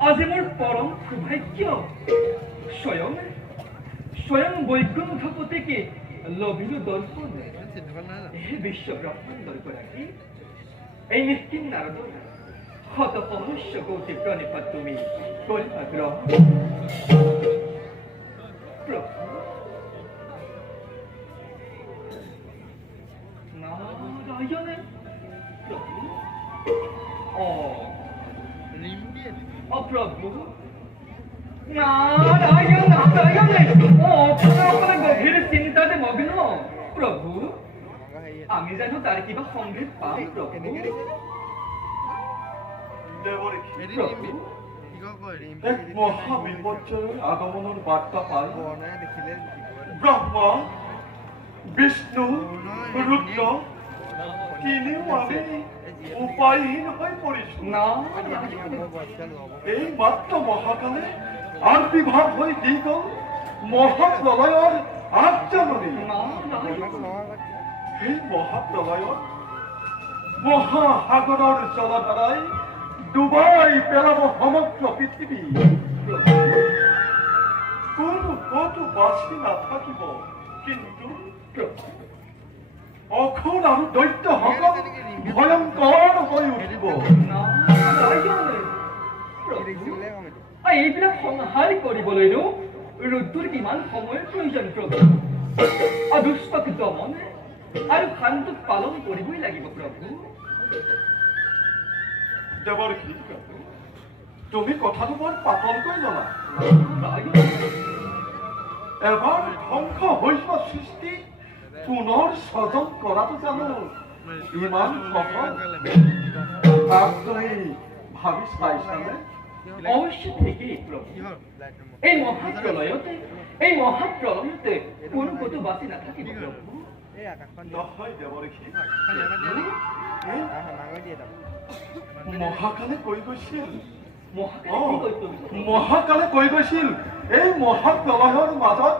আজি মোৰ পৰম সৌভাগ্য স্বয়ং স্বয়ং বৈকুণ্ঠপতিকে লভিলো দৰ্শন এই বিশ্ব ব্ৰহ্মাণ্ডৰ গৰাকী এই নিশ্চিন নাৰদ শত সহস্ৰ কৌটি প্ৰণিপাত তুমি কৰিবা গ্ৰহণ নাৰায়ণে প্রভু নারায়ণ নারায়ণে আপনার গভীর চিন্তাতে মগ্ন প্রভু আমি জানো তার কিবা সংগীত পাম প্রভু এক মহাবিপর্যয়ের আগমনের বার্তা পাই ব্রহ্মা বিষ্ণু রুদ্র তিনিও আমি উপায়হীন হয়ে পড়েছি না এই মাত্র মহাকালে আবির্ভাব হয়ে দি গল মহাপ্রলয়ের আগজননী এই মহাপ্রলয়ত মহাসাগরের জলধারায় ডুবাই পেলাব সমগ্র পৃথিবী কোনো কতো বাছি নাথাকিব কিন্তু অখুন আৰু দৈত্যসকল ভয়ংকৰ হৈ উঠিব এইবিলাক সংহাৰ কৰিবলৈনো ৰুদ্ৰৰ কিমান সময়ৰ প্ৰয়োজন প্ৰভু অদুষ্টক দমন আৰু শান্তক পালন কৰিবই লাগিব প্ৰভু দেৱৰ্ষি তুমি কথাটো বৰ পাতলকৈ জনা এবাৰ ধ্বংস হৈ যোৱা সৃষ্টি পুনৰ সজন কৰাটো জানো ইমান সহজ তুমি ভাবি চাইছানে অৱশ্য ঠিকেই প্ৰভু এই মহাপ্ৰলয়তে কোনো কতো বাচি নাথাকিব প্ৰভু নহয় দেৱৰ্ষি মহাকালে কৈ গৈছিল মহাকালে কৈ গৈছিল এই মহাপ্ৰলয়ৰ মাজত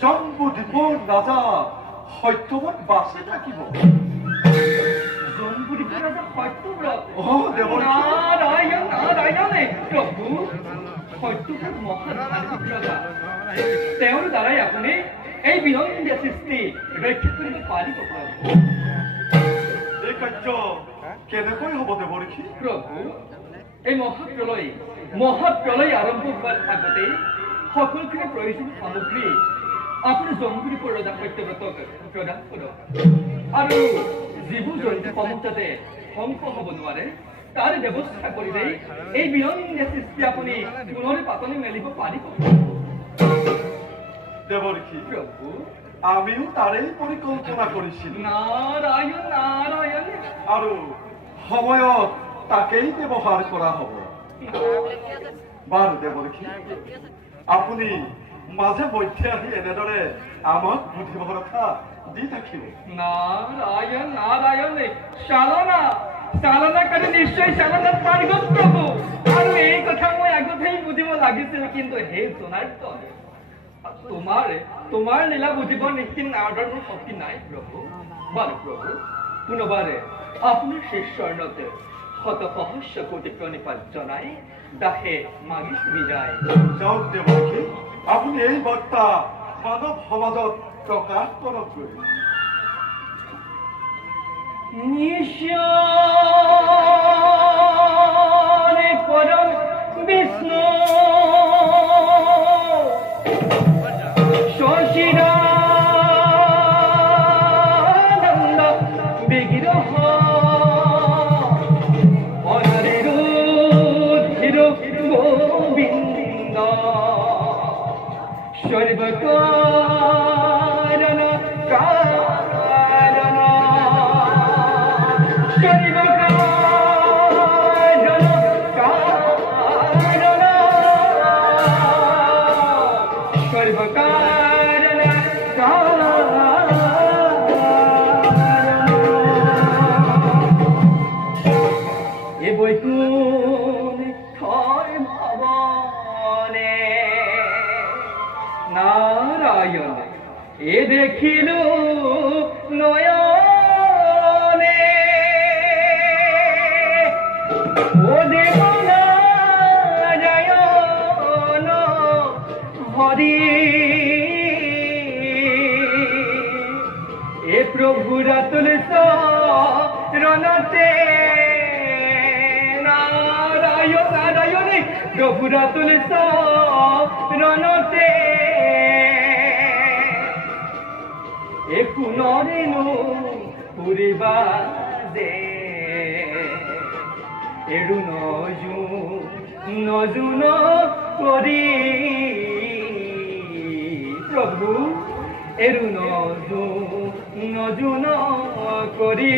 জম্বু দ্বীপৰ ৰাজা সত্যব্ৰত বাচি থাকিব জম্বু দ্বীপৰ ৰাজা সত্যব্ৰত নাৰায়ণ নাৰায়ণে প্ৰভু সত্যব্ৰত মহান ৰজা তেওঁৰ দ্বাৰাই আপুনি এই বিনন্দীয় সৃষ্টি ৰক্ষা কৰিব পাৰিব প্ৰভু এই কাৰ্য কেনেকৈ হ'ব দেৱৰ্ষি প্ৰভু এই মহাপ্ৰলয় আৰম্ভ হোৱাৰ আগতে সকলোখিনি প্ৰয়োজনীয় সামগ্ৰী আপুনি জম্বু দ্বীপৰ ৰজা সত্যব্ৰতক প্ৰদান কৰক আৰু যিবোৰ জন্তুসমূহ যাতে ধ্বংস হ'ব নোৱাৰে তাৰ ব্যৱস্থা কৰিলে এই বিনন্দীয় সৃষ্টি আপুনি পুনৰ পাতনি মেলিব পাৰিব দেৱৰ্ষি প্ৰভু আমিও তাৰেই পৰিকল্পনা কৰিছিলো নাৰায়ণ নাৰায়ণ আৰু সময়ত তাকেই ব্যৱহাৰ কৰা হ'ব বাৰু দেৱৰ্ষি আপুনি মাজে মধ্যে আহি এনেদৰে আমাক বুদ্ধি ভৰসা দি থাকিব নাৰায়ণ নাৰায়ণ চালনা কৰে নিশ্চয় চালনাত পাৰিব প্ৰভু আৰু এই কথা মই আগতেই বুজিব লাগিছিল কিন্তু হে জনাৰ্দন তোমাৰ লীলা বুজিব নিশ্চিত নাৰদৰ মোৰ শক্তি নাই প্ৰভু বাৰু প্ৰভু পুনৰবাৰে আপোনাৰ শিষ্যৰণতে শত সহস্ৰ কোটি প্ৰণিপাত জনাই দাসে মাগিছ বিদায় যাওক দেৱৰ্ষি আপুনি এই বাৰ্তা মানৱ সমাজত প্ৰকাশ কৰকগৈ নিশ্চয় পৰম বিষ্ণু শশীৰানন্দ বিগ্ৰহ অনাদিৰ গোবিন্দ সর্বকারণ কারণ সর্বকারণ কারণ সর্বকারণ কারণ এ বৈকুণ্ঠ ভবনে নারায়ণ এ দেখিল নয়নে গভুরা তুলস রণতে নারায়ণ নারায়ণে গভুরা তুলস রণতে এ পুনরেনো পুরিবা দে এড়ু নজুন করি প্রভু এড়ু নজুন করি